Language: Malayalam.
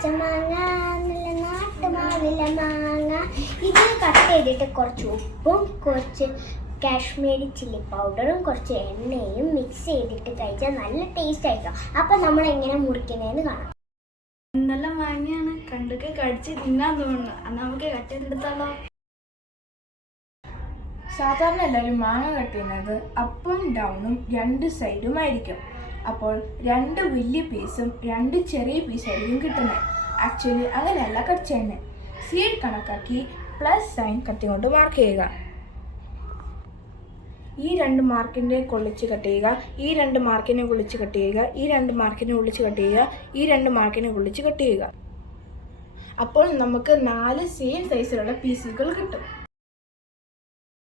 പച്ചമാങ്ങ നല്ല നാട്ടുമാവിലെ മാങ്ങ. ഇത് കട്ട് ചെയ്തിട്ട് കുറച്ച് ഉപ്പും കുറച്ച് കാശ്മീരി ചില്ലി പൗഡറും കുറച്ച് എണ്ണയും മിക്സ് ചെയ്തിട്ട് കഴിച്ചാൽ നല്ല ടേസ്റ്റ് ആയിരിക്കും. അപ്പം നമ്മൾ എങ്ങനെ മുറിക്കുന്നതെന്ന് കാണാം. നല്ല മാങ്ങയാണ്, കണ്ടൊക്കെ കടിച്ച് തിന്നാൻ തോന്നുന്നു. നമുക്ക് കട്ട് ചെയ്തെടുത്താലോ? സാധാരണ എല്ലാവരും മാങ്ങ കട്ട് ചെയ്യുന്നത് അപ്പും ഡൗണും രണ്ട് സൈഡുമായിരിക്കും. അപ്പോൾ 2 വലിയ പീസും 2 ചെറിയ പീസായിരിക്കും കിട്ടുന്നത്. ആക്ച്വലി അങ്ങനെയല്ല കട്ട് ചെയ്യുന്നത്. സീഡ് കണക്കാക്കി പ്ലസ് സൈൻ കത്തി കൊണ്ട് മാർക്ക് ചെയ്യുക. ഈ 2 മാർക്കിനെ കൊള്ളിച്ച് കട്ട് ചെയ്യുക, ഈ 2 മാർക്കിനെ കൊള്ളിച്ച് കട്ട് ചെയ്യുക, ഈ 2 മാർക്കിനെ കൊള്ളിച്ച് കട്ട് ചെയ്യുക, ഈ 2 മാർക്കിനെ കൊള്ളിച്ച് കട്ട് ചെയ്യുക. അപ്പോൾ നമുക്ക് 4 സെയിം സൈസിലുള്ള പീസുകൾ കിട്ടും.